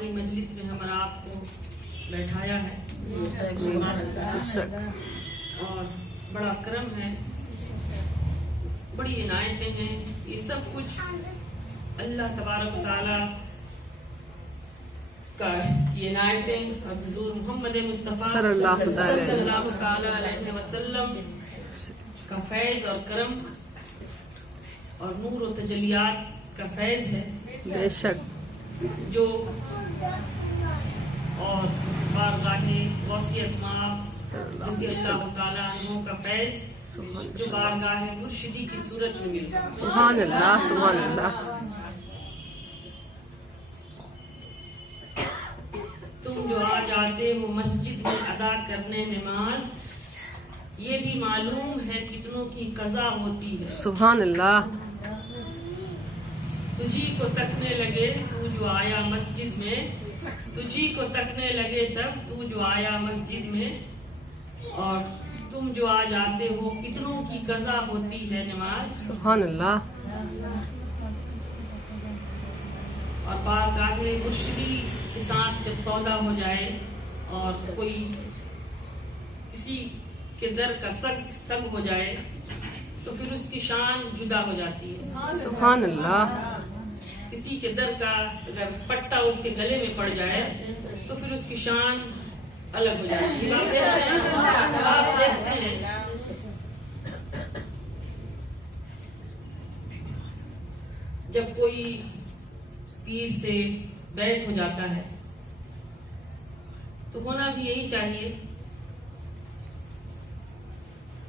روحانی مجلس میں ہمارا آپ کو بیٹھایا ہے اور بڑا کرم ہے، بڑی عنایتیں ہیں. یہ سب کچھ اللہ تبارک و تعالی کا یہ عنایتیں اور حضور محمد مصطفیٰ صلی اللہ تعالی علیہ وسلم کا فیض اور کرم اور نور و تجلیات کا فیض ہے بے شک، جو اور بارگاہ وسیعت مآب رضی اللہ تعالیٰ عنہ کا فیض جو بارگاہ مرشدی کی صورت میں ملتا ہے. سبحان اللہ سبحان اللہ. تم جو آ جاتے ہو مسجد میں ادا کرنے نماز، یہ بھی معلوم ہے کتنوں کی قضا ہوتی ہے. سبحان اللہ. تجھی کو تکنے لگے تو جو آیا مسجد میں، تجھی کو تکنے لگے سب تو جو آیا مسجد میں، اور تم جو آ جاتے ہو کتنوں کی قضا ہوتی ہے نماز. سبحان اللہ. اور بارگاہ مرشدی کے ساتھ جب سودا ہو جائے اور کوئی کسی کے در کا سگ ہو جائے تو پھر اس کی شان جدا ہو جاتی ہے. سبحان اللہ. کسی کے در کا اگر پٹا اس کے گلے میں پڑ جائے تو پھر اس کی شان الگ ہو جاتی ہے. آپ دیکھتے ہیں جب کوئی پیر سے بیعت ہو جاتا ہے تو ہونا بھی یہی چاہیے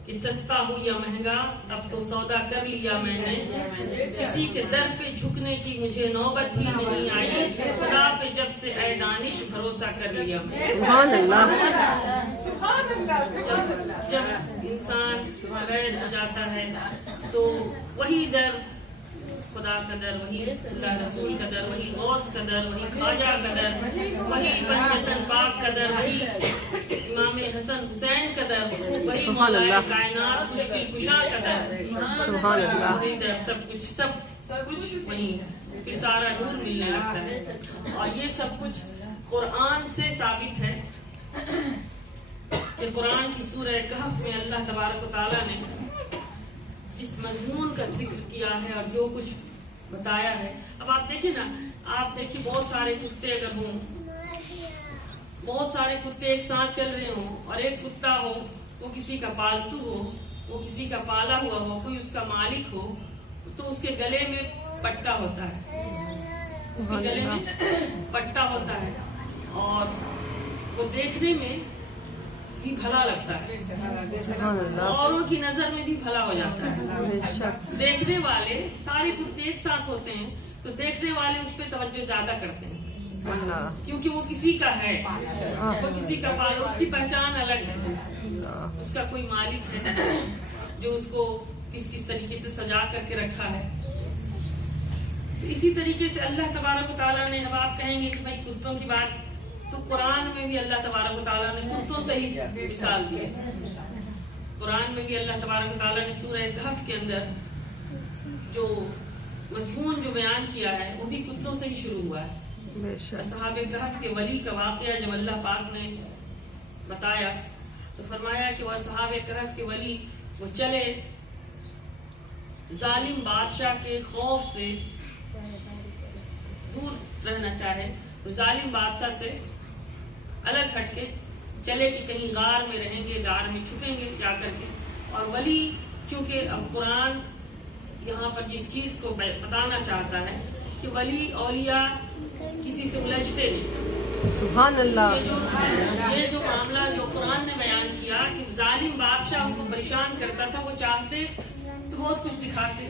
کہ سستا ہو یا مہنگا اب تو سودا کر لیا میں نے، کسی کے در پہ جھکنے کی مجھے نوبت ہی نہیں آئی، خدا پہ جب سے اے دانش بھروسہ کر لیا میں. سبحان اللہ. جب انسان غیر ہو جاتا ہے تو وہی در خدا کا در، وہی اللہ رسول کا در، وہی غوث کا در، وہی خواجہ کا در، وہی بنیتن پاک کا در، وہی امام حسن حسین کا در، وہی مولا کائنات مشکل کشا کا در. سبحان اللہ. وہی در سب کچھ وہی پھر سارا نور ملنے لگتا ہے. اور یہ سب کچھ قرآن سے ثابت ہے کہ قرآن کی سورہ کہف میں اللہ تبارک و تعالیٰ نے جس مضمون کا ذکر کیا ہے اور جو کچھ بتایا ہے. اب آپ دیکھیں نا، آپ دیکھیں بہت سارے کتے اگر ہوں، بہت سارے کتے ایک ساتھ چل رہے ہوں اور ایک کتا ہو، وہ کسی کا پالتو ہو، وہ کسی کا پالا ہوا ہو، کوئی اس کا مالک ہو، تو اس کے گلے میں پٹا ہوتا ہے، اس کے گلے میں پٹا ہوتا ہے اور وہ دیکھنے میں بھی بھلا لگتا ہے، سبحان اللہ. اوروں کی نظر میں بھی بھلا ہو جاتا ہے. بے شک. دیکھنے والے سارے کتے ایک ساتھ ہوتے ہیں تو دیکھنے والے اس پہ توجہ زیادہ کرتے ہیں اللہ. کیونکہ وہ کسی کا ہے، وہ کسی کا پالا، اس کی پہچان الگ ہے، اس کا کوئی مالک ہے جو اس کو کس طریقے سے سجا کر کے رکھا ہے. اسی طریقے سے اللہ تبارک و تعالیٰ نے، اب آپ کہیں گے کہ بھائی کتوں کی بات، تو قرآن میں بھی اللہ تبارک و تعالیٰ نے کتوں سے ہی مثال دی ہے. قرآن میں بھی اللہ تبارک و تعالیٰ نے سورہ کہف کے اندر جو مضمون جو بیان کیا ہے وہ بھی کتوں سے ہی شروع ہوا ہے. بے شک. اصحاب کہف کے ولی کا واقعہ جب اللہ پاک نے بتایا تو فرمایا کہ وہ اصحاب کہف کے ولی وہ چلے ظالم بادشاہ کے خوف سے دور رہنا چاہے تو ظالم بادشاہ سے الگ ہٹ کے چلے کہ کہیں غار میں رہیں گے، غار میں چھپیں گے جا کر کے. اور ولی چونکہ اب قرآن یہاں پر جس چیز کو بتانا چاہتا ہے کہ ولی اولیاء کسی سے الجھتے نہیں. سبحان اللہ. یہ جو معاملہ جو قرآن نے بیان کیا کہ ظالم بادشاہ ان کو پریشان کرتا تھا، وہ چاہتے تو بہت کچھ دکھاتے،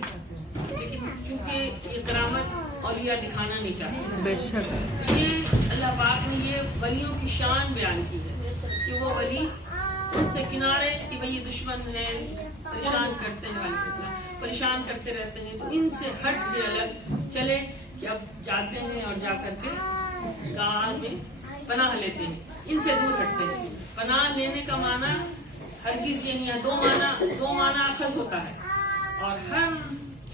لیکن چونکہ یہ کرامت اولیاء دکھانا نہیں چاہتے. بے شک. یہ اللہ پاک نے یہ ولیوں کی شان بیان کی ہے کہ وہ ولی ان سے کنارے کہ بھئی یہ دشمن ہے، پریشان کرتے ہیں، پریشان کرتے رہتے ہیں، تو ان سے ہٹ کے الگ چلے کہ اب جاتے ہیں اور جا کر کے غار میں پناہ لیتے ہیں، ان سے دور ہٹتے ہیں. پناہ لینے کا معنی ہرگز یہ نہیں ہے، دو معنی اخذ ہوتا ہے اور ہر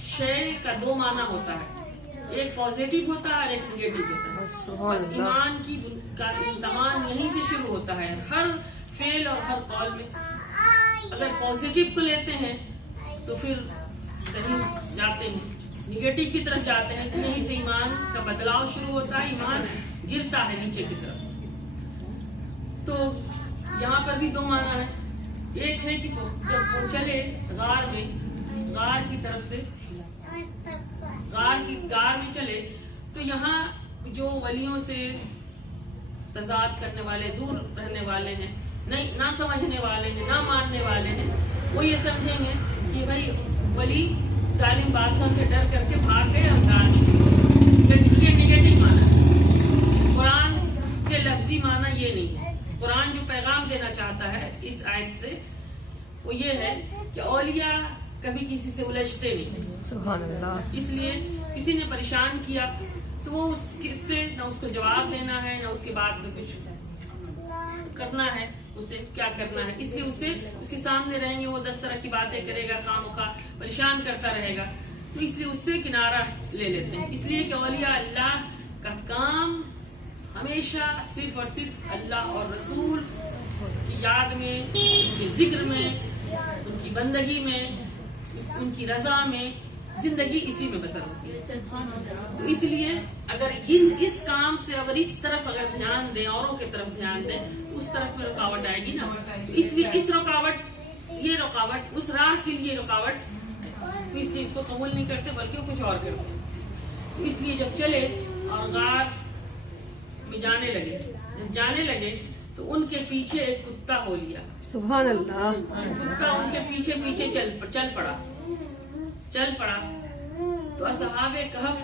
شے کا دو معنی ہوتا ہے، ایک پازیٹیو ہوتا ہے اور ایک نیگیٹو ہوتا ہے. سبحان بس اللہ ایمان کا امتحان یہیں سے شروع ہوتا ہے، ہر فعل اور ہر قول میں۔ اگر پازیٹیو کو لیتے ہیں تو پھر صحیح جاتے ہیں، نگیٹو کی طرف جاتے ہیں تو یہیں سے ایمان کا بدلاؤ شروع ہوتا ہے، ایمان گرتا ہے نیچے کی طرف۔ تو یہاں پر بھی دو معنی ہے، ایک ہے کہ جب وہ چلے غار میں، غار کی طرف سے غار میں چلے تو یہاں جو ولیوں سے تضاد کرنے والے، دور رہنے والے ہیں، نہ سمجھنے والے ہیں، نہ ماننے والے ہیں، وہ یہ سمجھیں گے کہ بھائی ولی ظالم بادشاہ سے ڈر کر کے بھاگ گئے ہم غار میں۔ یہ نگیٹو معنی ہے، قرآن کے لفظی معنی یہ نہیں ہے۔ قرآن جو پیغام دینا چاہتا ہے اس آیت سے وہ یہ ہے کہ اولیاء کبھی کسی سے الجھتے نہیں، سبحان اللہ اس لیے کسی نے پریشان کیا تو وہ اس سے نہ اس کو جواب دینا ہے، نہ اس کے بعد میں کچھ کرنا ہے، اسے کیا کرنا ہے، اس لیے اس کے سامنے رہیں گے، وہ 10 طرح کی باتیں کرے گا، خواہ پریشان کرتا رہے گا، تو اس لیے اس سے کنارہ لے لیتے ہیں۔ اس لیے کہ اولیاء اللہ کا کام ہمیشہ صرف اور صرف اللہ اور رسول کی یاد میں، ان کے ذکر میں، ان کی بندگی میں، ان کی رضا میں، زندگی اسی میں بسر ہوتی ہے۔ تو اس لیے اگر اس کام سے اگر اس طرف اگر دھیان دیں، اوروں کی طرف دھیان دیں، تو اس طرف میں رکاوٹ آئے گی نا۔ تو اس لیے یہ رکاوٹ اس راہ کے لیے رکاوٹ ہے، تو اس لیے اس کو قبول نہیں کرتے بلکہ وہ کچھ اور کرتے ہیں۔ تو اس لیے جب چلے اور غار میں جانے لگے تو ان کے پیچھے ایک کتا ہو لیا، سبحان اللہ کتا ان کے پیچھے پیچھے چل پڑا۔ تو اصحاب کہف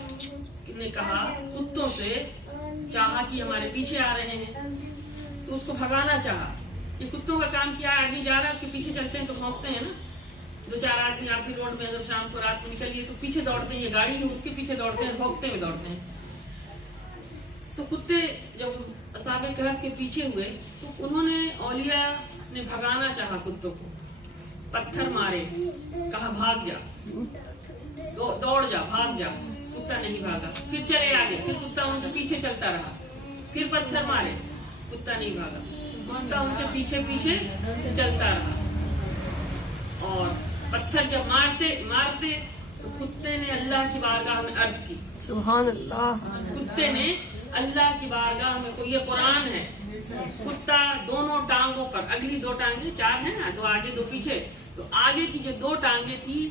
نے کہا، کتوں سے چاہا کہ ہمارے پیچھے آ رہے ہیں، تو اس کو بھگانا چاہا۔ کہ کتوں کا کام کیا ہے، آدمی جا رہا ہے اس کے پیچھے چلتے ہیں تو بھونکتے ہیں نا، 2-4 آدمی آپ کی روڈ میں اگر شام کو رات میں نکلیے تو پیچھے دوڑتے ہیں، یہ گاڑی ہے اس کے پیچھے دوڑتے ہیں، بھونکتے ہوئے دوڑتے ہیں۔ تو کتے جب اصحاب کہف کے پیچھے ہوئے تو انہوں نے اولیاء نے بھگانا چاہا کتوں کو، پتھر مارے، کہا بھاگ جا، دوڑ جا، بھاگ جا، کتا نہیں بھاگا۔ پھر چلے آگے، پھر کتا ان کے پیچھے چلتا رہا، پھر پتھر مارے، کتا نہیں بھاگا، کتا ان کے پیچھے پیچھے چلتا رہا۔ اور پتھر جب مارتے تو کتے نے اللہ کی بارگاہ میں عرض کی، سبحان اللہ کتے نے اللہ کی بارگاہ میں، تو یہ قرآن ہے، کتا دونوں ٹانگوں پر، اگلی 2 ٹانگیں 4 ہیں نا، 2 آگے 2 پیچھے، تو آگے کی جو 2 ٹانگیں تھی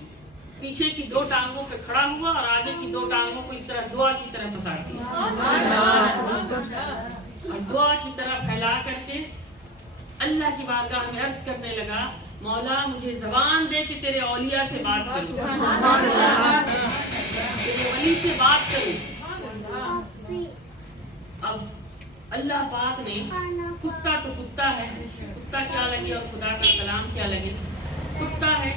پیچھے کی 2 ٹانگوں پہ کھڑا ہوا اور آگے کی 2 ٹانگوں کو اس طرح دعا کی طرح پسار دیا، اور دعا کی طرح پھیلا کر کے اللہ کی بارگاہ میں عرض کرنے لگا، مولا مجھے زبان دے کہ تیرے اولیاء سے بات کروں، تیرے ولی سے بات کروں۔ اب اللہ پاک نے، کتا تو کتا ہے، کتا کیا لگے اور خدا کا کلام کیا لگے، کتا ہے،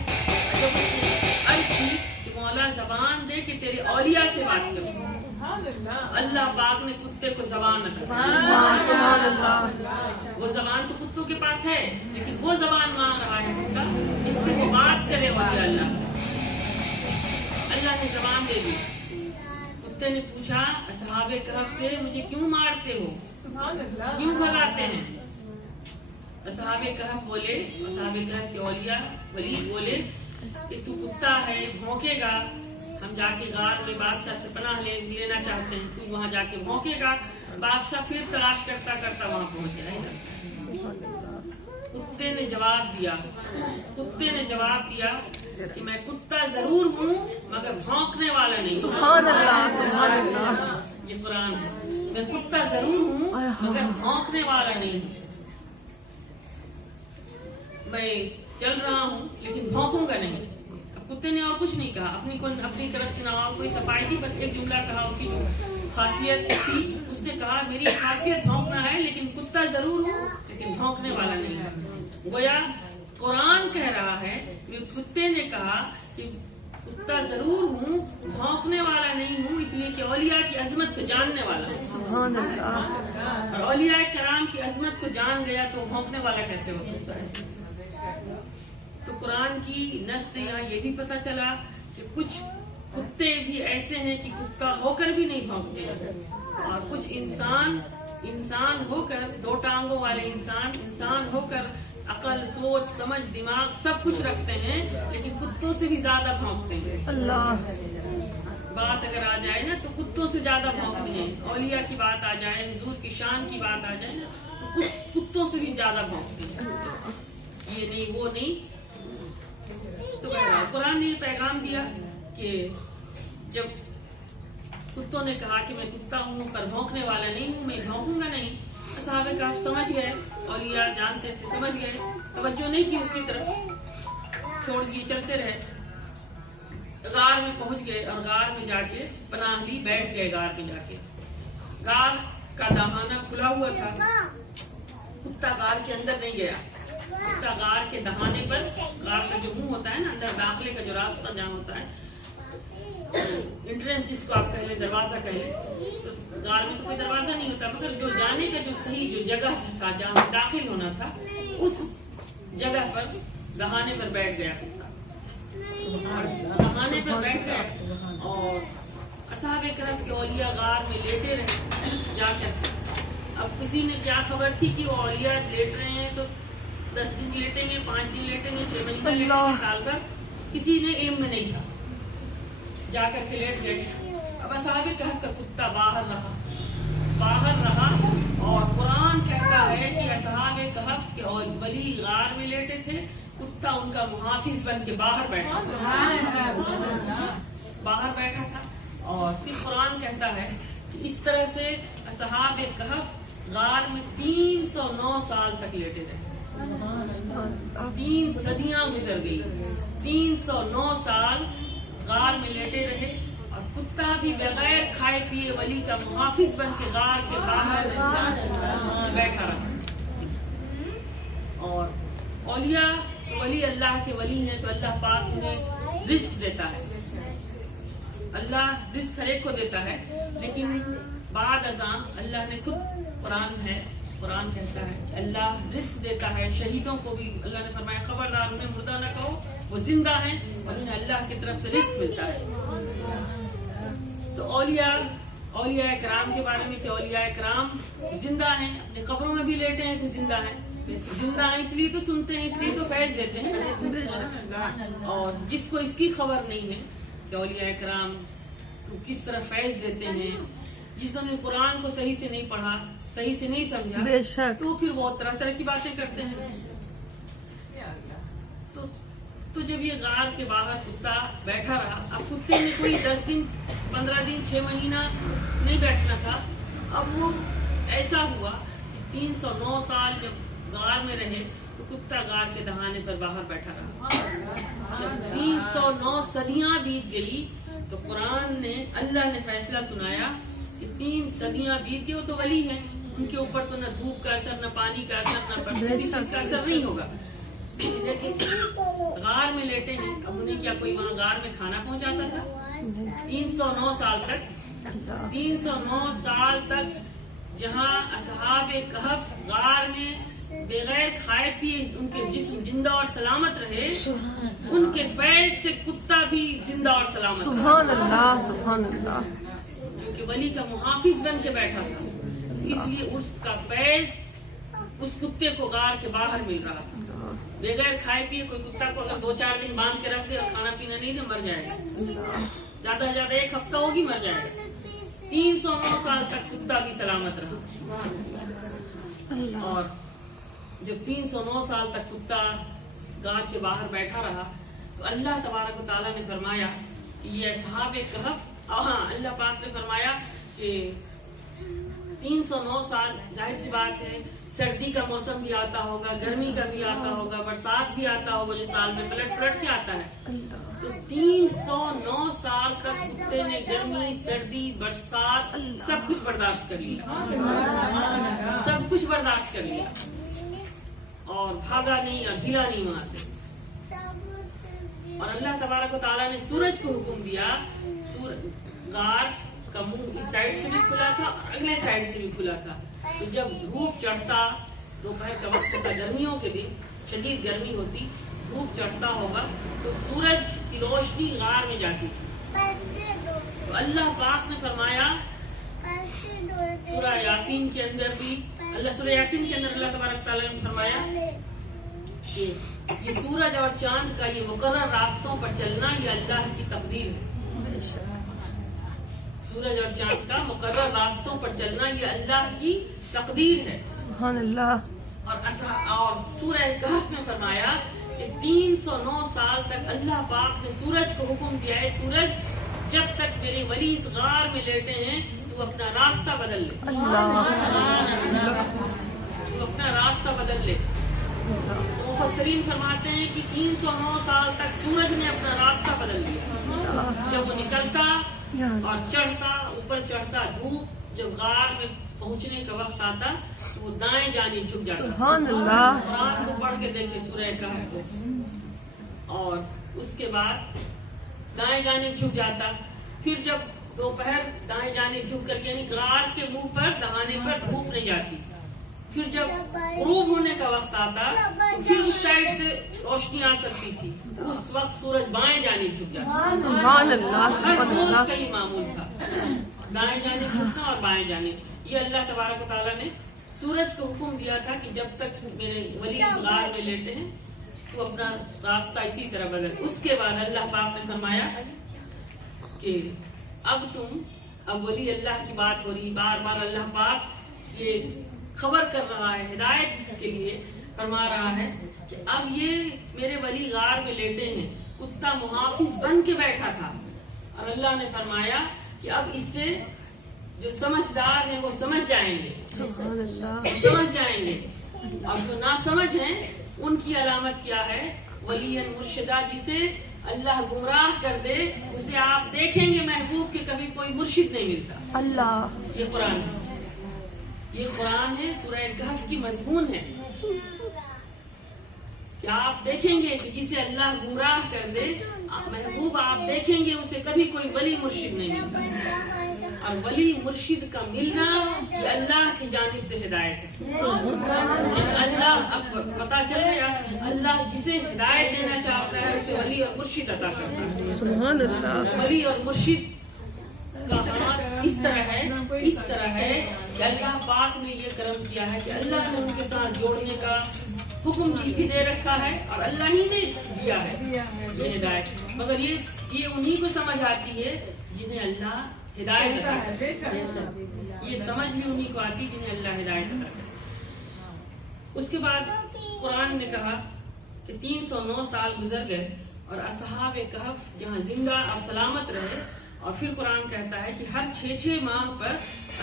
جب اس نے عرض کی کہ مولا زبان دے کہ تیرے اولیاء سے بات کروں، اللہ پاک نے کتے کو زبان عطا، سبحان اللہ وہ زبان تو کتوں کے پاس ہے لیکن وہ زبان مانگ رہا ہے کتا جس سے وہ بات کرے اولیاء اللہ سے، اللہ نے زبان دے دی۔ کتے نے پوچھا اصحاب کہف سے، مجھے کیوں مارتے ہو، کیوں بھگاتے ہیں؟ اصحاب کہف بولے، اصحاب کہف کے اولیاء ولی بولے کہ تو کتا ہے، بھونکے گا، ہم جا کے غار میں بادشاہ سے پناہ لینا چاہتے ہیں، تو وہاں جا کے بھونکے گا، بادشاہ پھر تلاش کرتا کرتا وہاں پہنچ جائے گا۔ کتے نے جواب دیا کہ میں کتا ضرور ہوں مگر بھونکنے والا نہیں، سبحان اللہ سبحان اللہ یہ قرآن ہے، میں کتا ضرور ہوں مگر بھونکنے والا نہیں ہوں، میں چل رہا ہوں لیکن بھونکوں گا نہیں۔ اب کتے نے اور کچھ نہیں کہا، اپنی طرف سے نہ اور کوئی صفائی تھی، بس ایک جملہ کہا، اس کی جو خاصیت تھی اس نے کہا میری خاصیت بھونکنا ہے لیکن کتا ضرور ہوں لیکن بھونکنے والا نہیں ہے۔ گویا قرآن کہہ رہا ہے، کتے نے کہا کہ کتا ضرور ہوں، بھونکنے والا نہیں ہوں، اس لیے کہ اولیاء کی عظمت کو جاننے والا ہوں، سبحان اللہ اور اولیاء کرام کی عظمت کو جان گیا تو بھونکنے والا کیسے ہو سکتا ہے؟ تو قرآن کی نص سے یہاں یہ بھی پتہ چلا کہ کچھ کتے بھی ایسے ہیں کہ کتا ہو کر بھی نہیں بھونکتے، اور کچھ انسان ہو کر، دو ٹانگوں والے انسان ہو کر عقل، سوچ، سمجھ، دماغ سب کچھ رکھتے ہیں، لیکن کتوں سے بھی زیادہ بھونکتے ہیں۔ اللہ بات اگر آ جائے نا تو کتوں سے زیادہ بھونکتے ہیں۔ اولیاء کی بات آ جائے، حضور کی شان کی بات آ جائے نا تو کچھ کتوں سے بھی زیادہ بھونکتے ہیں، یہ نہیں وہ نہیں۔ تو بہرحال قرآن نے پیغام دیا کہ جب کتوں نے کہا کہ میں کتا ہوں پر بھونکنے والا نہیں ہوں، میں بھونکوں گا نہیں، صحابہ کہف سمجھ گئے، اولیاء جانتے تھے، سمجھ گئے، توجہ نہیں کی اس کی طرف، چھوڑ دیے، چلتے رہے۔ غار میں پہنچ گئے اور غار میں جا کے پناہ لی، بیٹھ گئے غار میں جا کے۔ غار کا دہانہ کھلا ہوا تھا، کتا غار کے اندر نہیں گیا، کتا غار کے دہانے پر، غار کا جو منہ ہوتا ہے نا، اندر داخلے کا جو راستہ جہاں ہوتا ہے، انٹرنس جس کو آپ کہہ لیں، دروازہ کہہ لیں، تو غار میں تو کوئی دروازہ نہیں ہوتا، مگر جو جانے کا جو صحیح جو جگہ تھا جہاں داخل ہونا تھا، اس جگہ پر دہانے پر بیٹھ گیا کتا، دہانے پر بیٹھ گیا۔ اور اصحاب کہف کے اولیاء غار میں لیٹے رہے جا کر۔ اب کسی نے کیا خبر تھی کہ وہ اولیاء لیٹ رہے ہیں تو 10 دن لیٹیں گے، 5 دن لیٹیں گے، 6 مہینے لیٹیں گے، سال بھر، کسی نے علم میں نہیں تھا، جا کر کے لیٹ گئے۔ اب اصحاب کہف کا کتا باہر رہا اور قرآن کہتا ہے کہ اصحاب کہف کے ولی غار میں لیٹے تھے، کتا ان کا محافظ بن کے باہر بیٹھا تھا۔ اور پھر قرآن کہتا ہے کہ اس طرح سے اصحاب کہف غار میں 309 سال تک لیٹے رہے، 3 صدیاں گزر گئی، 309 سال غار میں لیٹے رہے، اور کتا بھی بغیر کھائے پیے ولی کا محافظ بن کے غار کے باہر بیٹھا رہا۔ اور اولیاء ولی اللہ کے ولی ہیں تو اللہ پاک انہیں رزق دیتا ہے، اللہ رزق ہر ایک کو دیتا ہے، لیکن بعد ازاں اللہ نے خود قرآن کہتا ہے کہ اللہ رزق دیتا ہے شہیدوں کو بھی۔ اللہ نے فرمایا خبردار انہیں مردہ نہ کہو، وہ زندہ ہیں اور انہیں اللہ کی طرف سے رزق ملتا ہے۔ تو اولیاء کرام کے بارے میں کہ اولیاء کرام زندہ ہیں، اپنے قبروں میں بھی لیٹے ہیں تو زندہ ہیں، اس لیے تو سنتے ہیں، اس لیے تو فیض دیتے ہیں۔ اور جس کو اس کی خبر نہیں ہے کہ اولیاء کرام کس طرح فیض دیتے ہیں، جس نے قرآن کو صحیح سے نہیں پڑھا، صحیح سے نہیں سمجھا، تو پھر وہ طرح طرح کی باتیں کرتے ہیں۔ تو جب یہ غار کے باہر کتا بیٹھا رہا، اب کتے نے کوئی 10 دن 15 دن 6 مہینہ نہیں بیٹھنا تھا، اب وہ ایسا ہوا کہ 309 سال جب غار میں رہے تو کتا غار کے دہانے پر باہر بیٹھا رہا۔ جب 309 صدیاں بیت گئی تو قرآن نے، اللہ نے فیصلہ سنایا کہ 3 صدیاں بیت گئی، وہ تو ولی ہیں، ان کے اوپر تو نہ دھوپ کا اثر، نہ پانی کا اثر، نہ کسی چیز کا اثر نہیں ہوگا، لیکن غار میں لیٹے ہیں۔ اب انہیں کیا کوئی وہاں غار میں کھانا پہنچاتا تھا؟ 309 سال تک جہاں اصحاب کہف غار میں بغیر کھائے پیے ان کے جسم زندہ اور سلامت رہے، ان کے فیض سے کتا بھی زندہ اور سلامت رہا۔ سبحان اللہ، سبحان اللہ، جو کہ ولی کا محافظ بن کے بیٹھا تھا، اس لیے اس کا فیض اس کتے کو غار کے باہر مل رہا تھا۔ بغیر کھائے پیے کوئی کتا کو اگر 2-4 دن باندھ کے رکھ دے اور کھانا پینا نہیں دے، مر جائے گا، زیادہ سے زیادہ 1 ہفتہ ہوگی، مر جائے گا۔ 309 سال تک کتا بھی سلامت رہا۔ اور جب 309 سال تک کتا غار کے باہر بیٹھا رہا تو اللہ تبارک و تعالیٰ نے فرمایا کہ یہ اصحاب کہف، اللہ پاک نے فرمایا کہ 309 سال، ظاہر سی بات ہے سردی کا موسم بھی آتا ہوگا، گرمی کا بھی آتا ہوگا، برسات بھی آتا ہوگا، جو سال میں پلٹ کے آتا ہے، تو 309 سال تک کتے نے گرمی، سردی، برسات سب کچھ برداشت کر لیا، سب کچھ برداشت کر لیا، اور بھاگا نہیں اور ہلا نہیں وہاں سے۔ اور اللہ تبارک و تعالیٰ نے سورج کو حکم دیا، غار کا منہ اس سائڈ سے بھی کھلا تھا اور اگلے سائڈ سے بھی کھلا تھا، تو جب دھوپ چڑھتا، دوپہر کا وقت ہوتا، گرمیوں کے دن شدید گرمی ہوتی، دھوپ چڑھتا ہوگا تو سورج کی روشنی غار میں جاتی تھی۔ تو اللہ پاک نے فرمایا सूरह यासीन के अंदर भी सूरह यासीन के अंदर अल्लाह तबारक तआला ने फरमाया कि ये सूरज और चांद का ये मुकर्रर रास्तों पर चलना ये अल्लाह की तकदीर है। सूरज और चांद का मुकर्रर रास्तों पर चलना ये अल्लाह की तकदीर है। सुभान अल्लाह। और सूरह कहफ में फरमाया कि 309 साल तक अल्लाह पाक ने सूरज को हुक्म दिया है, सूरज जब तक मेरे वली इस गार में लेटे हैं तू अपना रास्ता बदल ले, तू अपना रास्ता बदल ले। तो मुफस्सिरीन फरमाते हैं कि 309 साल तक सूरज ने अपना रास्ता बदल लिया। जब वो निकलता और चढ़ता, ऊपर चढ़ता, धूप जब गार में पहुंचने का वक्त आता तो वो दाएं जानिब झुक जाता। सुभान अल्लाह। कुरान को पढ़ के देखे सूरह कहफ, और उसके बाद दाएं जानिब झुक जाता। फिर जब दोपहर दाएं जानिब झुक करके यानी गार के मुंह पर दहाने पर धूप नहीं जाती, फिर जब गुरूब होने का वक्त आता तो फिर उस साइड से रोशनी आ सकती थी, तो उस वक्त सूरज बाएं जानिब झुक जाता। सुभान अल्लाह। हर सुभान रोज अल्लाह। का ही मामूल था, दाएं जानिब झुकना और बाएं जानिब। ये अल्लाह तबारक व तआला ने सूरज को हुक्म दिया था कि जब तक मेरे वली इस गार में लेटे हैं तो अपना रास्ता इसी तरह बदल। उसके बाद अल्लाह पाक ने फरमाया कि अब वली अल्लाह की बात हो रही, बार बार अल्लाह पाक ये खबर कर रहा है, हिदायत के लिए फरमा रहा है कि अब ये मेरे वली गार में लेटे हैं, कुत्ता मुहाफिज बन के बैठा था, और अल्लाह ने फरमाया कि अब इससे जो समझदार हैं वो समझ जाएंगे, सुभान अल्लाह। समझ जाएंगे, और जो ना समझ हैं उनकी अलामत क्या है? वलियन मुर्शिदा, जिसे अल्लाह गुमराह कर दे उसे आप देखेंगे महबूब के कभी कोई मुर्शिद नहीं मिलता। अल्लाह। ये कुरान है, ये कुरान है, सूरह कहफ की मजमून है कि आप देखेंगे कि जिसे अल्लाह गुमराह कर दे महबूब, आप देखेंगे उसे कभी कोई वली मुर्शिद नहीं मिलता। और वली मुर्शिद का मिलना ये अल्लाह की जानिब से हिदायत है। अल्लाह, अब पता चल गया, अल्लाह जिसे हिदायत देना चाहता है उसे वली और मुर्शिद अता करता है। सुभान अल्लाह। वली और मुर्शिद का हाथ इस तरह है कि अल्लाह पाक ने ये करम किया है कि अल्लाह ने उनके साथ जोड़ने का हुक्म भी दे रखा है, और अल्लाह ही ने दिया है ये हिदायत। मगर ये उन्हीं को समझ आती है जिन्हें अल्लाह हिदायत अता करे। ये समझ भी उन्हीं को आती जिन्हें अल्लाह हिदायत अता करे। उसके बाद कुरान ने कहा कि 309 साल गुजर गए और असहाब कहफ जहाँ जिंदा और सलामत रहे, और फिर कुरान कहता है कि हर 6 माह पर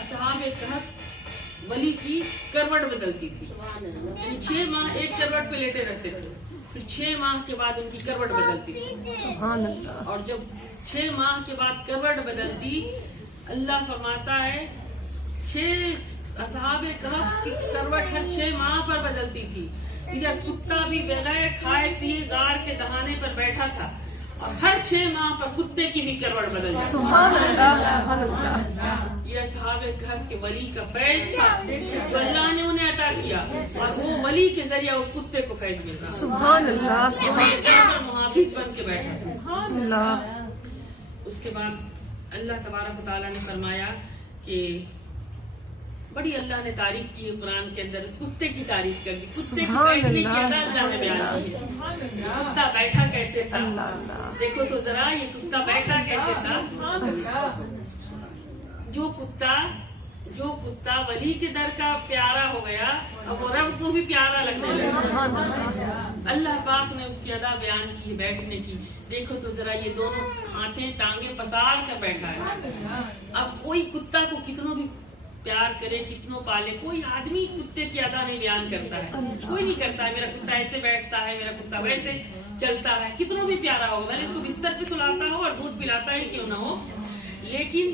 असहाब कहफ वली की करवट बदलती थी। यानी 6 माह एक करवट पे लेटे रहते थे, फिर 6 माह के बाद उनकी करवट बदलती थी। सुभान अल्लाह। और जब 6 माह के बाद करवट बदलती, अल्लाह फरमाता है 6 असहाबे कहफ की करवट हर 6 माह पर बदलती थी। इधर कुत्ता भी बगैर खाए पिए गार के दहाने पर बैठा था, और हर 6 माह पर कुत्ते की भी करवट बदल जाती। सुभान अल्लाह। सुभान अल्लाह। ये असहाबे कहफ के वली का फैज था जो अल्लाह ने उन्हें अता किया, और वो वली के जरिए उस कुत्ते को फैज मिल रहा। सुभान अल्लाह। सुभान मुहाफिज बन के बैठा था। अल्लाह। उसके बाद अल्लाह तबारक व तआला ने फरमाया कि बड़ी अल्लाह ने तारीफ की है कुरान के अंदर, उस कुत्ते की तारीफ कर दी। कुत्ते की बैठने की अदा अल्लाह ने बयान की है। कुत्ता बैठा कैसे था, देखो तो जरा, ये कुत्ता बैठा कैसे था। जो कुत्ता वली के दर का प्यारा हो गया, अब वो रब को भी प्यारा लगने लगा। अल्लाह पाक ने उसकी अदा बयान की है बैठने की। देखो तो जरा, ये दोनों हाथें टांगे पसार कर बैठा है। अब कोई कुत्ता को कितनों भी प्यार करे, कितनों पाले, कोई आदमी कुत्ते की अदा नहीं बयान करता है। कोई नहीं करता है मेरा कुत्ता ऐसे बैठता है, मेरा कुत्ता वैसे चलता है, कितनों भी प्यारा होगा, भले इसको बिस्तर पे सुलाता हो और दूध पिलाता ही क्यों ना हो, लेकिन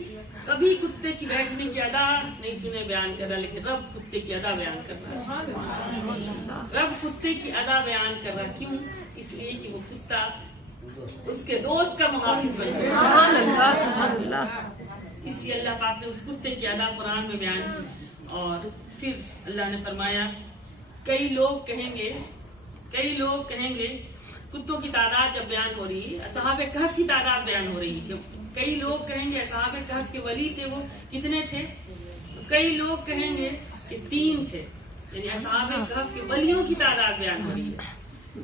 कभी कुत्ते की बैठने की अदा नहीं सुने बयान कर रहा। लेकिन रब कुत्ते की अदा बयान कर रहा है। रब कुत्ते की अदा बयान कर रहा, क्यों? इसलिए कि वो कुत्ता उसके दोस्त का मुहाफिज बन गया। सुभान अल्लाह। सुभान अल्लाह। इसलिए अल्लाह पाक ने उस कुत्ते की अदा कुरान में बयान की। और फिर अल्लाह ने फरमाया, कई लोग कहेंगे कुत्तों की तादाद जब बयान हो रही है, असहाबे कहफ की तादाद बयान हो रही है, कई लोग कहेंगे असहाबे कहफ के वली थे वो कितने थे, कई लोग कहेंगे कि 3 थे, यानी असहाबे कहफ के वलियों की तादाद बयान हो रही है।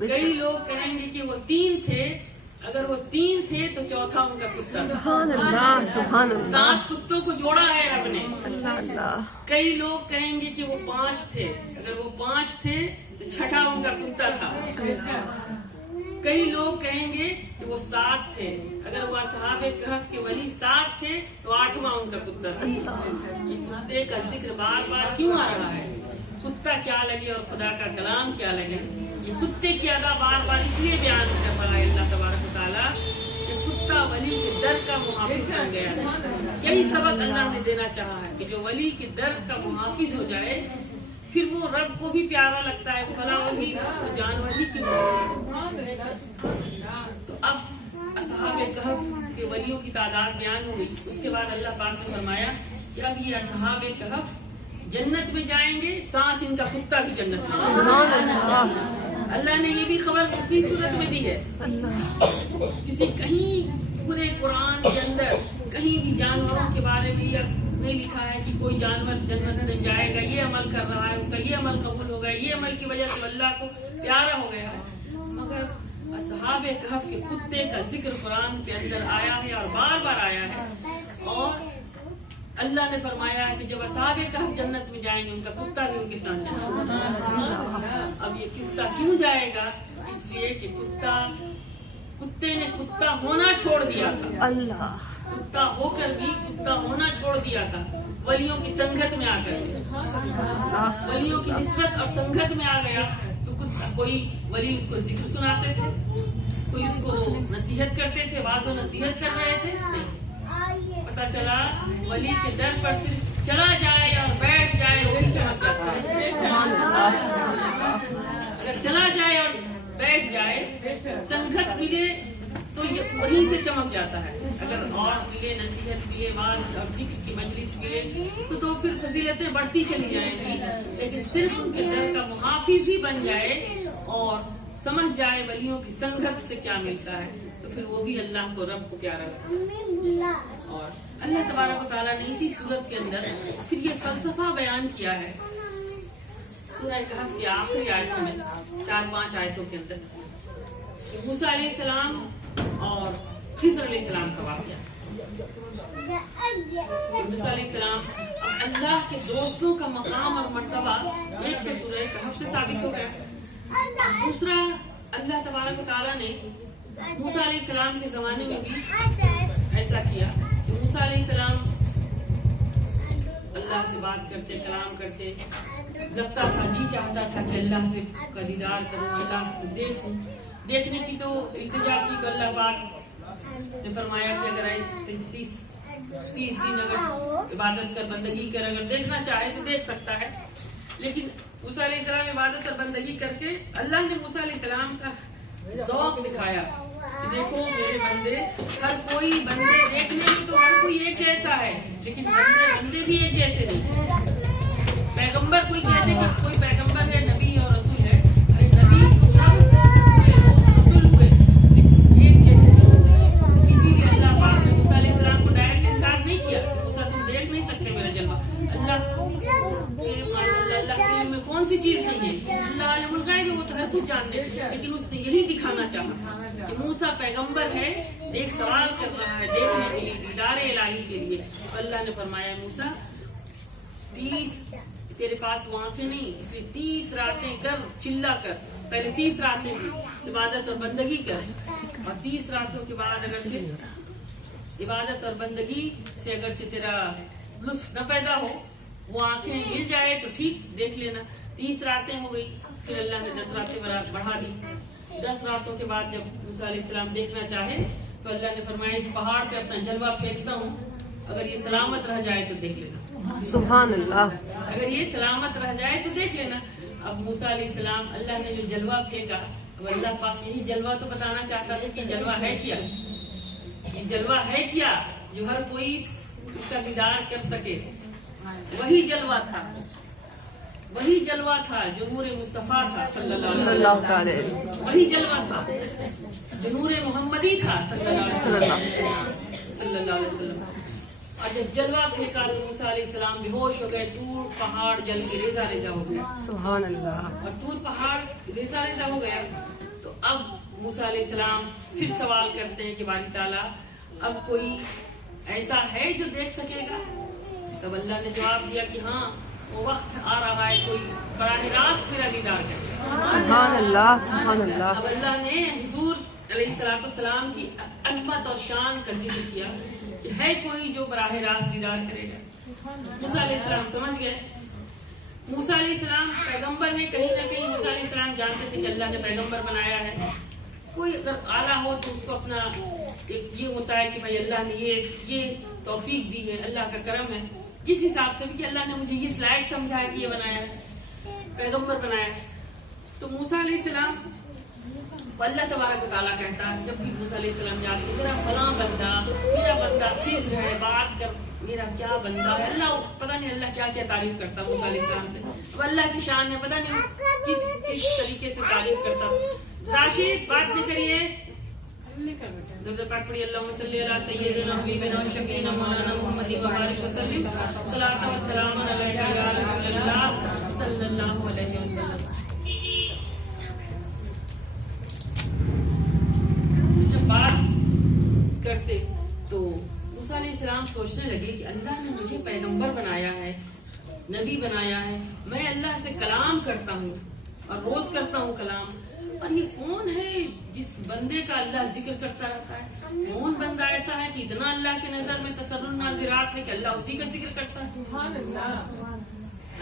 कई लोग कहेंगे कि वो 3 थे, अगर वो 3 थे तो चौथा उनका कुत्ता था। सुभान अल्लाह, सुभान अल्लाह, 7 कुत्तों को जोड़ा है रब ने। अल्लाह अल्लाह, कई लोग कहेंगे कि वो 5 थे, अगर वो 5 थे तो छठा उनका कुत्ता था। कई लोग कहेंगे कि वो 7 थे, अगर वो असहाबे कहफ के वली 7 थे तो 8वां उनका कुत्ता था। ये कुत्ते का जिक्र बार बार क्यों आ रहा है? कुत्ता क्या लगे और खुदा का कलाम क्या लगे? ये कुत्ते की अदा बार बार इसलिए बयान कर रहा है अल्लाह तबारक व तआला कि कुत्ता वली के दर का मुहाफिज बन गया है। यही सबक अल्लाह ने देना चाहा है कि जो वली के दर का मुहाफिज हो जाए फिर वो रब को भी प्यारा लगता है, भला वही तो जानवर ही क्यों। तो अब असहाबे कहफ के वलियों की तादाद बयान हो गई। उसके बाद अल्लाह पाक ने फरमाया कि अब ये असहाबे कहफ जन्नत में जाएंगे, साथ इनका कुत्ता भी जन्नत में सुभान अल्लाह, अल्लाह ने ये भी खबर उसी सूरत में दी है। अल्लाह, किसी कहीं पूरे कुरान के अंदर कहीं भी जानवरों के बारे में या नहीं लिखा है कि कोई जानवर जन्नत में जाएगा, ये अमल कर रहा है, उसका ये अमल कबूल हो गया, ये अमल की वजह से अल्लाह को प्यारा हो गया है। मगर असहाबे कहफ के कुत्ते का जिक्र कुरान के अंदर आया है और बार बार आया है। और अल्लाह ने फरमाया है कि जब असहाबे कहफ जन्नत में जाएंगे उनका कुत्ता भी उनके साथ जाएगा। अब ये कुत्ता क्यों जाएगा? इसलिए कि कुत्ते ने कुत्ता होना छोड़ दिया था, अल्लाह, कुत्ता होकर भी कुत्ता होना छोड़ दिया था वलियों की संगत में आकर। वलियों की निस्बत और संगत में आ गया तो कुत्ता, कोई वली उसको जिक्र सुनाते थे, कोई उसको नसीहत करते थे, वाज़ो नसीहत कर रहे थे, नहीं। पता चला वली के दर पर सिर्फ चला जाए और बैठ जाए वो भी चमक जाता है। अगर चला जाए और बैठ जाए, संगत मिले तो ये वहीं से चमक जाता है। अगर और मिले, नसीहत मिले, वाज और जिक्र की मजलिस मिले तो फिर फजीलतें बढ़ती चली जाएंगी। लेकिन सिर्फ उनके दर का मुहाफिज ही बन जाए और समझ जाए वलियों की संगत से क्या मिलता है तो फिर वो भी अल्लाह को, रब को प्यारा लगता है। और अल्लाह तबारक व तआला ने इसी सूरत के अंदर फिर ये फलसफा बयान किया है सूरह कहफ की आखिरी आयतों में, 4-5 आयतों के अंदर मूसा अलैहिस्सलाम और खिज़र अलैहिस्सलाम का वाक़या। मूसा अलैहिस्सलाम अल्लाह के दोस्तों का मकाम और मर्तबा एक तो सूरह कहफ से साबित हो गया। दूसरा, अल्लाह तबारक व तआला ने मूसा अलैहिस्सलाम के जमाने में भी ऐसा किया कि मूसा अलैहिस्सलाम अल्लाह से बात करते, कलाम करते, लगता था, जी चाहता था कि अल्लाह से का दीदार करूं, अल्लाह को देखूं। देखने की तो इल्तिजा की तो अल्लाह पाक ने फरमाया कि अगर 30 दिन अगर इबादत कर, बंदगी कर, अगर देखना चाहे तो देख सकता है। लेकिन मूसा अलैहिस्सलाम इबादत और बंदगी करके अल्लाह ने मूसा अलैहिस्सलाम का ज़ौक़ दिखाया कि देखो मेरे बंदे, हर कोई बंदे देखने में तो हर कोई एक जैसा है, लेकिन बंदे भी एक जैसे नहीं। पैगंबर कोई कहते कि कोई पैगंबर है, नबी और रसूल है, अरे नबी तो सब हुए, रसूल हुए, लेकिन एक जैसे नहीं हो सकते। इसीलिए अल्लाह पाक ने मूसा अलैहिस्सलाम को डायरेक्ट इनकार नहीं किया कि मूसा तुम देख नहीं सकते मेरा जलवा। अल्लाह के में कौन सी चीज नहीं है, अल्लाह आलिमुल गायब है, वो तो हर कुछ जानने, लेकिन उसने यही दिखाना चाहा कि मूसा पैगंबर है, एक सवाल कर रहा है देखने के लिए, दीदार इलाही के लिए। अल्लाह ने फरमाया मूसा 30 तेरे पास वो आंखें नहीं, इसलिए 30 रातें कर, चिल्ला कर, पहले 30 रातें की इबादत और बंदगी कर, और 30 रातों के बाद अगर से इबादत और बंदगी से अगर से तेरा लुत्फ न पैदा हो, वो आंखें मिल जाए तो ठीक, देख लेना। 30 रातें हो गई, फिर अल्लाह ने 10 रातें बढ़ा दी। 10 रातों के बाद जब मूसा अलैहिस्सलाम देखना चाहे तो अल्लाह ने फरमाया इस पहाड़ पे अपना जलवा फेंकता हूँ, अगर ये सलामत रह जाए तो देख लेना। सुभान अल्लाह, अगर ये सलामत रह जाए तो देख लेना। अब मूसा अलैहिस्सलाम, अल्लाह ने जो जलवा फेंका, अब अल्लाह पाक यही जलवा तो बताना चाहता था कि जलवा है क्या, ये जलवा है क्या जो हर कोई इसका दीदार कर सके। वही जलवा था, वही जलवा था जो नूरे मुस्तफा था सल्लल्लाहु अलैहि वसल्लम, वही जलवा था जो नूरे मोहम्मदी था सल्लल्लाहु अलैहि वसल्लम। सल्लल्लाहु अलैहि वसल्लम। और जब जलवा फेंका तो मूसा अलैहिस्सलाम बेहोश हो गए, तूर पहाड़ जल के रेजा रेजा हो गया। सुभान अल्लाह। और तूर पहाड़ रेजा रेजा हो गया तो अब मूसा अलैहिस्सलाम फिर सवाल करते हैं कि बारी ताला अब कोई ऐसा है जो देख सकेगा? तब अल्लाह ने जवाब दिया कि हाँ, वो वक्त आ रहा है कोई बराह रास्त मेरा दीदार करेगा। सुभान अल्लाह, सुभान अल्लाह। अब अल्लाह ने हुजूर अलैहिस्सलाम की अज़मत और शान का जिक्र किया कि है कोई जो बराह रास्त दीदार करेगा। मूसा अलैहिस्सलाम समझ गए। मूसा अलैहिस्सलाम पैगंबर है, कहीं ना कहीं मूसा अलैहिस्सलाम जानते थे कि अल्लाह ने पैगंबर बनाया है। कोई अगर आला हो तो उसको अपना एक ये होता है कि भाई अल्लाह ने ये तौफीक दी है, अल्लाह का करम है। जिस हिसाब से भी कि अल्लाह ने मुझे इस लायक समझा है कि ये बनाया है, पैगंबर बनाया है। तो मूसा अलैहिस्सलाम अल्लाह तबारक व तआला कहता है, जब भी मूसा अलैहिस्सलाम जाते मेरा फलां बंदा, मेरा बंदा खिज़्र है, बात कर, मेरा क्या बंदा है। अल्लाह पता नहीं अल्लाह क्या क्या तारीफ करता मूसा अलैहिस्सलाम से। अब अल्लाह की शान है, पता नहीं किस तरीके से तारीफ करता। राशिद बात नहीं करिए, दुरूद पाक पढ़िए। अल्लाहुम्मा सल्ली अला सय्यिदिना हबीबिना व शफीना मौलाना मुहम्मद व बारिक व सल्लिम सलात व सलाम अलैका या रसूलल्लाह सल्लल्लाहु अलैहि वसल्लम। जब बात करते तो मूसा अलैहिस्सलाम सोचने लगे कि अल्लाह ने मुझे पैगंबर बनाया है, नबी बनाया है, मैं अल्लाह से कलाम करता हूँ और रोज करता हूँ कलाम, और ये कौन है जिस बंदे का अल्लाह जिक्र करता रहता है? कौन बंदा ऐसा है कि इतना अल्लाह के नजर में तसर्रुन नाज़िरात है कि अल्लाह उसी का जिक्र करता है। सुभान अल्लाह,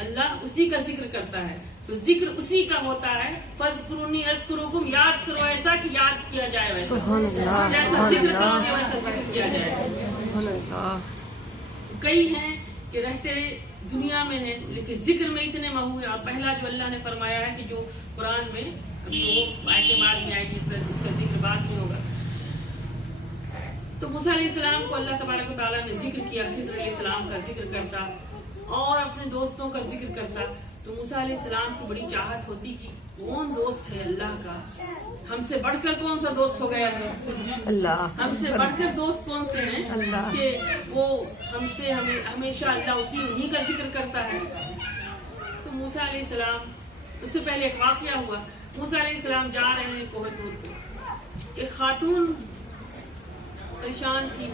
अल्लाह उसी का जिक्र करता है। तो जिक्र उसी का होता है। फज़कुरूनी अज़कुरुकुम, याद करो ऐसा कि याद किया जाए वैसा, सुभान अल्लाह, जैसा जिक्र करोगे वैसा जिक्र किया जाए। सुभान अल्लाह। तो कई हैं कि रहते दुनिया में है लेकिन जिक्र में इतने महू है। और पहला जो अल्लाह ने फरमाया है कि जो कुरान में वो आयतें बाद में आएगी, उसका जिक्र बाद में होगा। तो मूसा अलैहिस्सलाम को अल्लाह तबारक व तआला ने जिक्र किया, खिज़्र अलैहिस्सलाम का जिक्र करता और अपने दोस्तों का जिक्र करता। तो मूसा अलैहिस्सलाम की बड़ी चाहत होती कि कौन दोस्त है अल्लाह का, हमसे बढ़कर कौन सा दोस्त हो गया है अल्लाह, हमसे बढ़कर दोस्त कौन से हैं अल्लाह। कि वो हमसे हमेशा अल्लाह उन्हीं का जिक्र करता है। तो मूसा अलैहिस्सलाम, उससे पहले एक वाकया हुआ। मूसा अलैहिस्सलाम जा रहे हैं कोह तूर पे, एक खातून परेशान थी।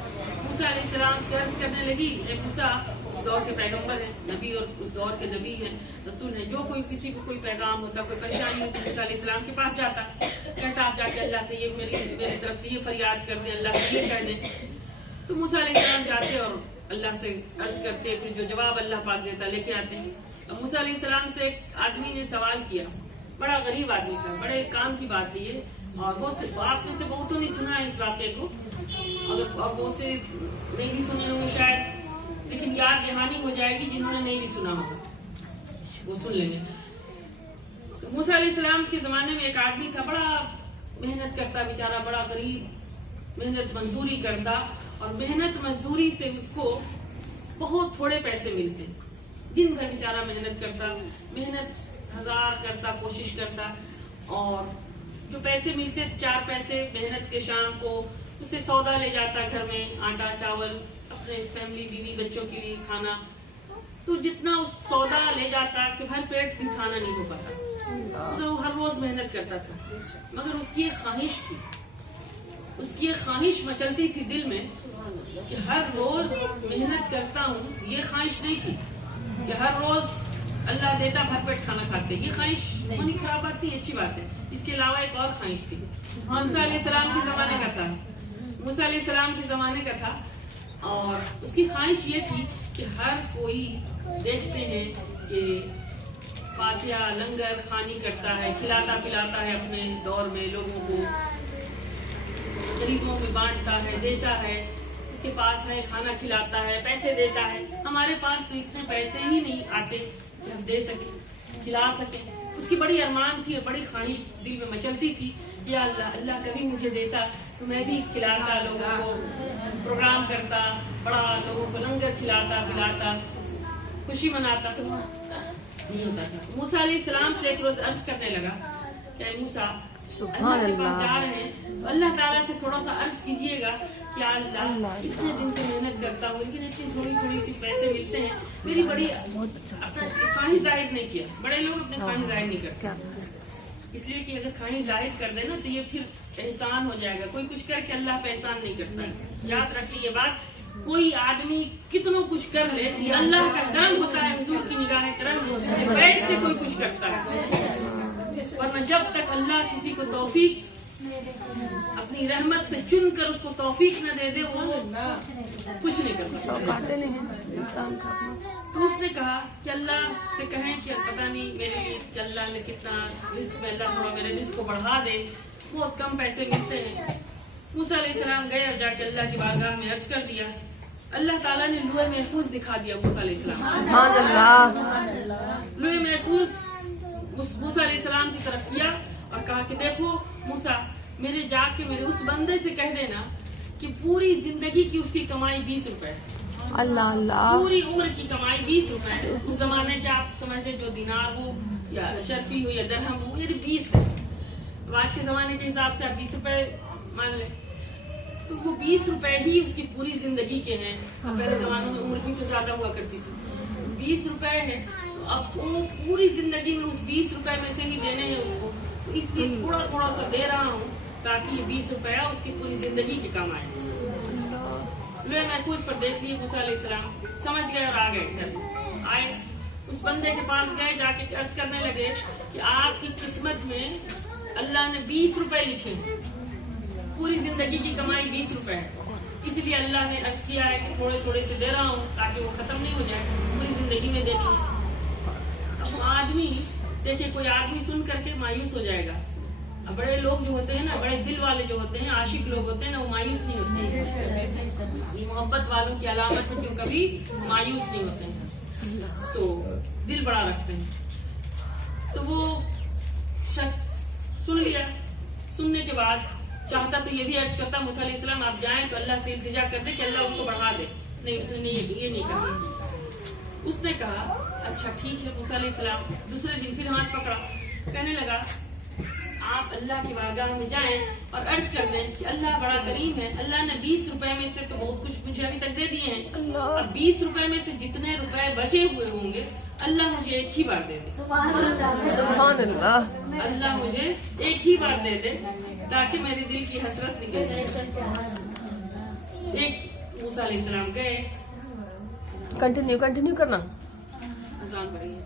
मूसा अलैहिस्सलाम से अर्ज करने लगी, ए मूसा, उस दौर के पैगंबर हैं, नबी और उस दौर के नबी हैं, रसूल हैं, जो कोई किसी को कोई पैगाम होता, कोई परेशानी होती, मूसा अलैहिस्सलाम के पास जाता, कहता आप जाके अल्लाह से ये मेरी तरफ से ये फरियाद कर दें, अल्लाह से ये कह दें। तो मूसा अलैहिस्सलाम जाते और अल्लाह से अर्ज करते, फिर जो जवाब अल्लाह पाक देता लेके आते हैं। अब मूसा अलैहिस्सलाम से एक आदमी ने सवाल किया, बड़ा गरीब आदमी था, बड़े काम की बात है ये, और वो आप में से बहुतों ने सुना है इस वाक़े को, अगर आप वो से नहीं भी सुने होंगे शायद, लेकिन याद दहानी हो जाएगी जिन्होंने नहीं भी सुना होगा, वो सुन लेंगे। तो मूसा अलैहिस्सलाम के जमाने में एक आदमी था, बड़ा मेहनत करता बेचारा, बड़ा गरीब, मेहनत मजदूरी करता, और मेहनत मजदूरी से उसको बहुत थोड़े पैसे मिलते। दिन भर बेचारा मेहनत करता, मेहनत हजार करता, कोशिश करता, और जो पैसे मिलते 4 पैसे मेहनत के शाम को उससे सौदा ले जाता, घर में आटा चावल, अपने फैमिली बीवी बच्चों के लिए खाना। तो जितना उस सौदा ले जाता कि भर पेट भी खाना नहीं हो पाता, मतलब वो हर रोज मेहनत करता था। मगर उसकी एक ख्वाहिश थी, उसकी एक ख्वाहिश मचलती थी दिल में कि हर रोज मेहनत करता हूँ। ये ख्वाहिश नहीं थी कि हर रोज अल्लाह देता भरपेट खाना खाते, ये ख्वाहिश होनी खराब बात नहीं, अच्छी बात है। इसके अलावा एक और ख्वाहिश थी, मूसा अलैहिस्सलाम के जमाने का था, मूसा अलैहिस्सलाम के जमाने का था, और उसकी ख्वाहिश ये थी कि हर कोई देखते हैं कि फातिया लंगर खानी करता है, खिलाता पिलाता है अपने दौर में लोगों को, गरीबों में बांटता है, देता है, उसके पास है खाना खिलाता है, पैसे देता है। हमारे पास तो इतने पैसे ही नहीं आते कि हम दे सकें, खिला सकें। उसकी बड़ी अरमान थी और बड़ी ख्वाहिश दिल में मचलती थी कि अल्लाह अल्लाह कभी मुझे देता तो मैं भी खिलाता, लोगों को प्रोग्राम करता, बड़ा लोगों को लंगर खिलाता पिलाता, खुशी मनाता। नहीं होता था। मूसा अलैहिस्सलाम से एक रोज अर्ज करने लगा कि मूसा, सुभान अल्लाह के पास अल्लाह। जा रहे हैं तो अल्लाह ताला से थोड़ा सा अर्ज कीजिएगा कि अल्लाह इतने दिन से मेहनत करता हूँ लेकिन इतनी थोड़ी थोड़ी सी पैसे मिलते हैं, मेरी बड़ी अपना ख्वाहिश जाहिर नहीं किया। बड़े लोग अपने ख्वाहिश जाहिर नहीं करते, क्या इसलिए कि अगर ख्वाहिश जाहिर कर देना तो ये फिर एहसान हो जाएगा। कोई कुछ करके अल्लाह पे एहसान नहीं करता है, याद रखिए ये बात। कोई आदमी कितनों कुछ कर ले, ये अल्लाह का करम होता है, हुजूर की निगाह करम, वैसे कोई कुछ करता है। वरना जब तक अल्लाह किसी को तौफीक अपनी रहमत से चुन कर उसको तौफीक न दे दे, वो कुछ नहीं कर सकता। काटे नहीं है इंसान का। तो उसने कहा कि अल्लाह से कहें कि पता नहीं मेरे लिए कि अल्लाह ने कितना रिस्क में, अल्लाह थोड़ा मेरे रिस्क को बढ़ा दे, बहुत कम पैसे मिलते हैं। मूसा अलैहिस्सलाम गए और जाके अल्लाह की बारगाह में अर्ज कर दिया। अल्लाह ताला ने लौह महफूज दिखा दिया मूसा अलैहिस्सलाम। सुभान अल्लाह। लौह महफूज मूसा अलैहिस्सलाम की तरफ किया और कहा कि देखो मूसा, मेरे जाके मेरे उस बंदे से कह देना कि पूरी जिंदगी की उसकी कमाई 20 रुपए, अल्लाह अल्लाह। पूरी उम्र की कमाई 20 रुपए है। उस जमाने के आप समझते जो दिनार हो या शर्फी हो या दरहम हो, ये 20 है। तो आज के जमाने के हिसाब से आप 20 रुपए मान लें, तो वो 20 रुपए ही उसकी पूरी जिंदगी के हैं। पहले जमाने में उम्र भी तो ज्यादा हुआ करती थी, 20 रुपए है। तो अब वो पूरी जिंदगी में उस 20 रुपए में से ही देने हैं उसको, तो इसलिए थोड़ा थोड़ा सा दे रहा हूँ ताकि ये 20 रुपया उसकी पूरी जिंदगी के काम आए। लोहे महफूज पर देख लिए मूसा अलैहिस्सलाम, समझ गए और आ गए घर आए। उस बंदे के पास गए, जाके अर्ज करने लगे कि आपकी किस्मत में अल्लाह ने 20 रुपए लिखे, पूरी जिंदगी की कमाई 20 रुपए है, इसलिए अल्लाह ने अर्ज किया है कि थोड़े थोड़े से दे रहा हूँ ताकि वो खत्म नहीं हो जाए, पूरी जिंदगी में देनी है। अब आदमी देखिए, कोई आदमी सुन करके मायूस हो जाएगा। अब बड़े लोग जो होते हैं ना, बड़े दिल वाले जो होते हैं, आशिक लोग होते हैं ना, वो मायूस नहीं होते हैं। मोहब्बत वालों की अलामत है कि वो कभी मायूस नहीं होते हैं, तो दिल बड़ा रखते हैं। तो वो शख्स सुन लिया, सुनने के बाद चाहता तो ये भी अर्ज करता मूसा अलैहिस्सलाम आप जाएं तो अल्लाह से इल्तिजा कर दे कि अल्लाह उसको बढ़ा दे। नहीं, उसने नहीं, ये नहीं कहा। उसने कहा अच्छा ठीक है। मूसा अलैहिस्सलाम दूसरे दिन फिर हाथ पकड़ा, कहने लगा आप अल्लाह की बारगाह में जाएं और अर्ज कर दें कि अल्लाह बड़ा करीम है, अल्लाह ने 20 रुपए में से तो बहुत कुछ मुझे अभी तक दे दिए हैं, अब 20 रुपए में से जितने रुपए बचे हुए होंगे अल्लाह मुझे एक ही बार दे दे। सुभान अल्लाह। अल्लाह मुझे एक ही बार दे दे ताकि मेरे दिल की हसरत निकल जाए। एक मूसा अलैहिस्सलाम गए, कंटिन्यू करना। अज़ान पढ़ी है।